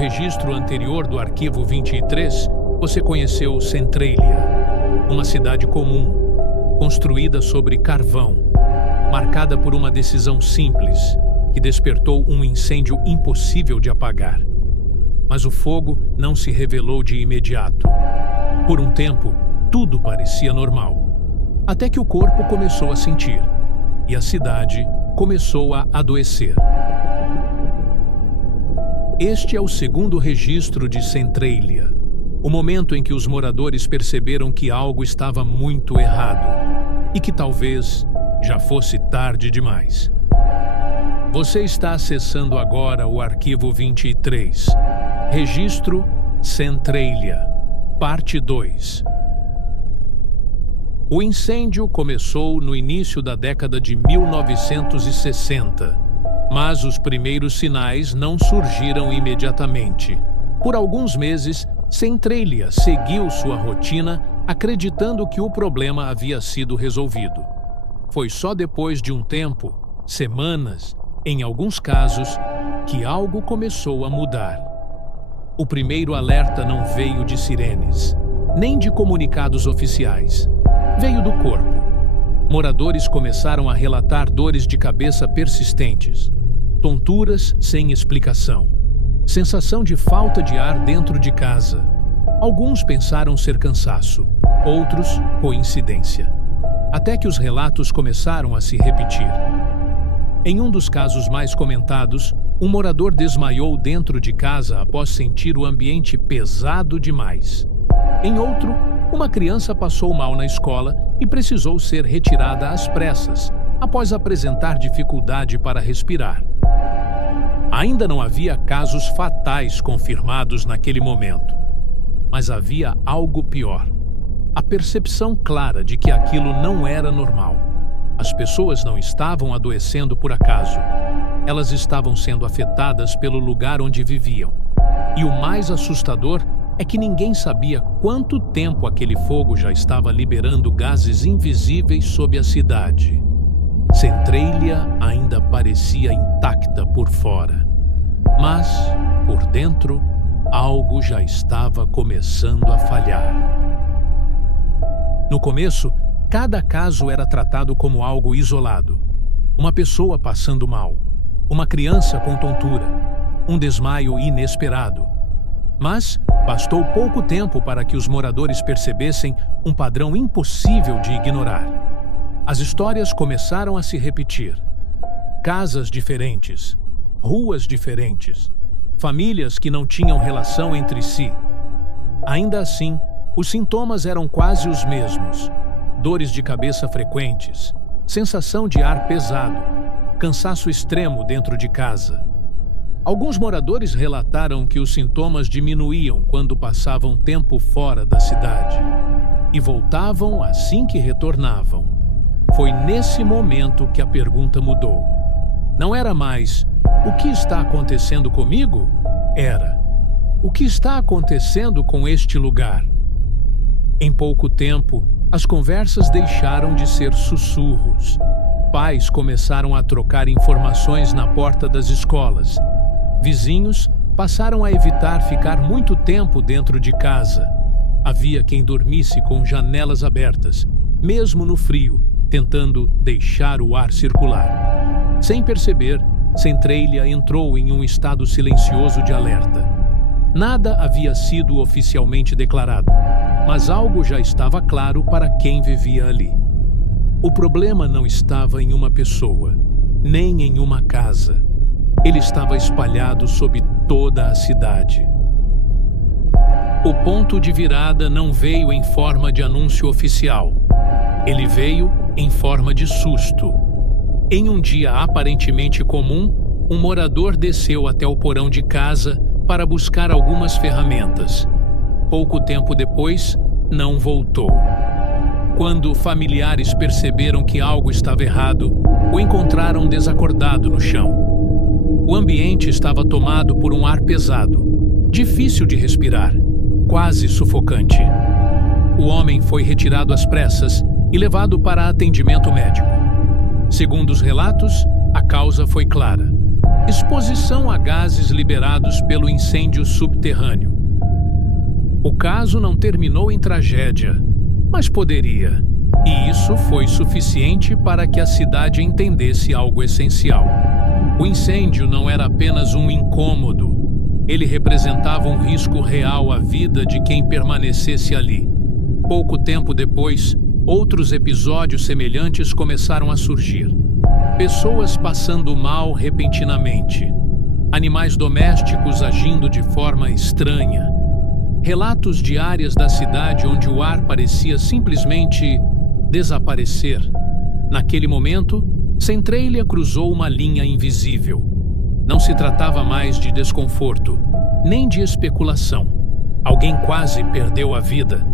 registro anterior do arquivo 23, você conheceu Centralia, uma cidade comum, construída sobre carvão, marcada por uma decisão simples, que despertou um incêndio impossível de apagar. Mas o fogo não se revelou de imediato. Por um tempo, tudo parecia normal, até que o corpo começou a sentir, e a cidade começou a adoecer. Este é o segundo registro de Centralia, o momento em que os moradores perceberam que algo estava muito errado e que talvez já fosse tarde demais. Você está acessando agora o arquivo 23, registro Centralia, parte 2. O incêndio começou no início da década de 1960. Mas os primeiros sinais não surgiram imediatamente. Por alguns meses, Centralia seguiu sua rotina, acreditando que o problema havia sido resolvido. Foi só depois de um tempo, semanas, em alguns casos, que algo começou a mudar. O primeiro alerta não veio de sirenes, nem de comunicados oficiais. Veio do corpo. Moradores começaram a relatar dores de cabeça persistentes, tonturas sem explicação, sensação de falta de ar dentro de casa. Alguns pensaram ser cansaço, outros coincidência. Até que os relatos começaram a se repetir. Em um dos casos mais comentados, um morador desmaiou dentro de casa após sentir o ambiente pesado demais. Em outro, uma criança passou mal na escola e precisou ser retirada às pressas, após apresentar dificuldade para respirar. Ainda não havia casos fatais confirmados naquele momento, mas havia algo pior. A percepção clara de que aquilo não era normal. As pessoas não estavam adoecendo por acaso. Elas estavam sendo afetadas pelo lugar onde viviam. E o mais assustador é que ninguém sabia quanto tempo aquele fogo já estava liberando gases invisíveis sob a cidade. Centralia ainda parecia intacta por fora, mas, por dentro, algo já estava começando a falhar. No começo, cada caso era tratado como algo isolado. Uma pessoa passando mal, uma criança com tontura, um desmaio inesperado. Mas bastou pouco tempo para que os moradores percebessem um padrão impossível de ignorar. As histórias começaram a se repetir. Casas diferentes, ruas diferentes, famílias que não tinham relação entre si. Ainda assim, os sintomas eram quase os mesmos. Dores de cabeça frequentes, sensação de ar pesado, cansaço extremo dentro de casa. Alguns moradores relataram que os sintomas diminuíam quando passavam tempo fora da cidade e voltavam assim que retornavam. Foi nesse momento que a pergunta mudou. Não era mais, o que está acontecendo comigo? Era, o que está acontecendo com este lugar? Em pouco tempo, as conversas deixaram de ser sussurros. Pais começaram a trocar informações na porta das escolas. Vizinhos passaram a evitar ficar muito tempo dentro de casa. Havia quem dormisse com janelas abertas, mesmo no frio, tentando deixar o ar circular. Sem perceber, Centralia entrou em um estado silencioso de alerta. Nada havia sido oficialmente declarado, mas algo já estava claro para quem vivia ali. O problema não estava em uma pessoa, nem em uma casa. Ele estava espalhado sobre toda a cidade. O ponto de virada não veio em forma de anúncio oficial. Ele veio em forma de susto. Em um dia aparentemente comum, um morador desceu até o porão de casa para buscar algumas ferramentas. Pouco tempo depois, não voltou. Quando familiares perceberam que algo estava errado, o encontraram desacordado no chão. O ambiente estava tomado por um ar pesado, difícil de respirar, quase sufocante. O homem foi retirado às pressas e levado para atendimento médico. Segundo os relatos, a causa foi clara: exposição a gases liberados pelo incêndio subterrâneo. O caso não terminou em tragédia, mas poderia, e isso foi suficiente para que a cidade entendesse algo essencial. O incêndio não era apenas um incômodo, ele representava um risco real à vida de quem permanecesse ali. Pouco tempo depois, outros episódios semelhantes começaram a surgir. Pessoas passando mal repentinamente, animais domésticos agindo de forma estranha, relatos de áreas da cidade onde o ar parecia simplesmente desaparecer. Naquele momento, Centralia cruzou uma linha invisível. Não se tratava mais de desconforto, nem de especulação. Alguém quase perdeu a vida.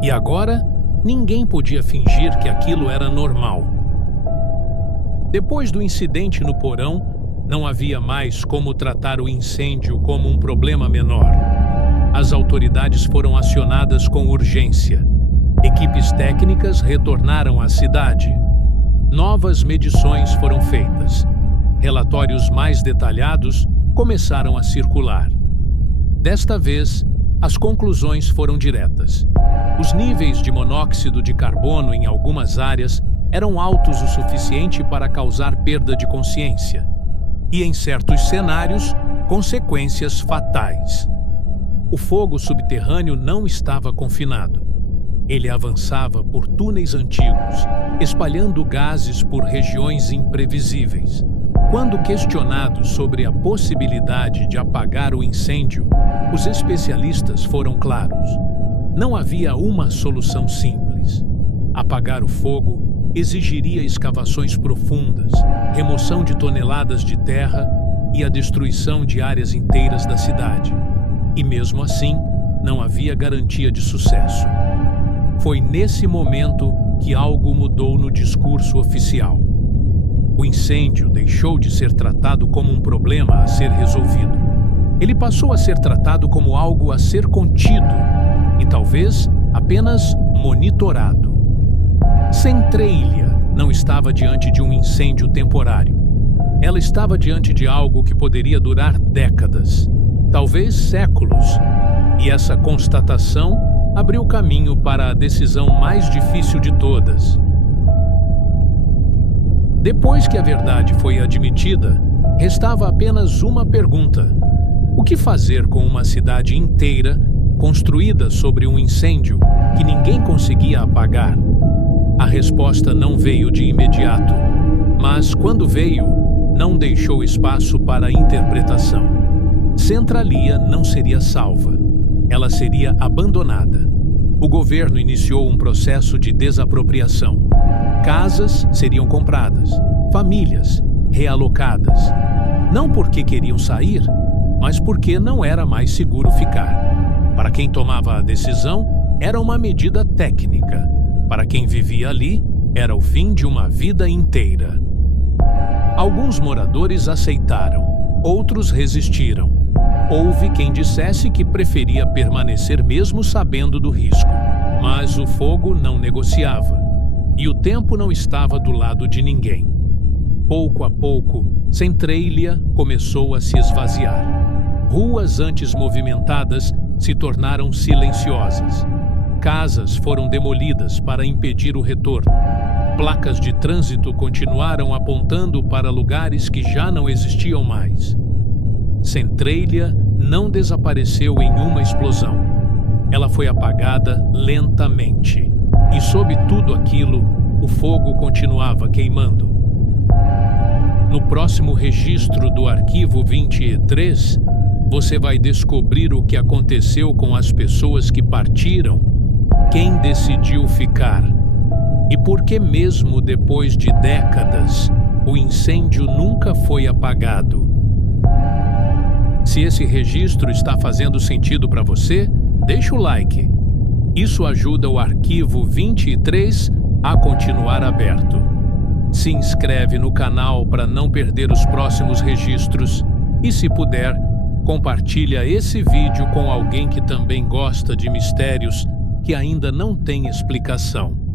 E agora, ninguém podia fingir que aquilo era normal. Depois do incidente no porão, não havia mais como tratar o incêndio como um problema menor. As autoridades foram acionadas com urgência. Equipes técnicas retornaram à cidade. Novas medições foram feitas. Relatórios mais detalhados começaram a circular. Desta vez, as conclusões foram diretas. Os níveis de monóxido de carbono em algumas áreas eram altos o suficiente para causar perda de consciência e, em certos cenários, consequências fatais. O fogo subterrâneo não estava confinado. Ele avançava por túneis antigos, espalhando gases por regiões imprevisíveis. Quando questionados sobre a possibilidade de apagar o incêndio, os especialistas foram claros. Não havia uma solução simples. Apagar o fogo exigiria escavações profundas, remoção de toneladas de terra e a destruição de áreas inteiras da cidade. E mesmo assim, não havia garantia de sucesso. Foi nesse momento que algo mudou no discurso oficial. O incêndio deixou de ser tratado como um problema a ser resolvido. Ele passou a ser tratado como algo a ser contido e talvez apenas monitorado. Centralia não estava diante de um incêndio temporário. Ela estava diante de algo que poderia durar décadas, talvez séculos, e essa constatação abriu caminho para a decisão mais difícil de todas. Depois que a verdade foi admitida, restava apenas uma pergunta: o que fazer com uma cidade inteira construída sobre um incêndio que ninguém conseguia apagar? A resposta não veio de imediato, mas quando veio, não deixou espaço para interpretação. Centralia não seria salva. Ela seria abandonada. O governo iniciou um processo de desapropriação. Casas seriam compradas, famílias realocadas. Não porque queriam sair, mas porque não era mais seguro ficar. Para quem tomava a decisão, era uma medida técnica. Para quem vivia ali, era o fim de uma vida inteira. Alguns moradores aceitaram, outros resistiram. Houve quem dissesse que preferia permanecer mesmo sabendo do risco. Mas o fogo não negociava, e o tempo não estava do lado de ninguém. Pouco a pouco, Centralia começou a se esvaziar. Ruas antes movimentadas se tornaram silenciosas. Casas foram demolidas para impedir o retorno. Placas de trânsito continuaram apontando para lugares que já não existiam mais. Centralia não desapareceu em uma explosão. Ela foi apagada lentamente. E sob tudo aquilo, o fogo continuava queimando. No próximo registro do Arquivo 23, você vai descobrir o que aconteceu com as pessoas que partiram, quem decidiu ficar e por que mesmo depois de décadas, o incêndio nunca foi apagado. Se esse registro está fazendo sentido para você, deixa o like. Isso ajuda o Arquivo 23 a continuar aberto. Se inscreve no canal para não perder os próximos registros e, se puder, compartilha esse vídeo com alguém que também gosta de mistérios que ainda não tem explicação.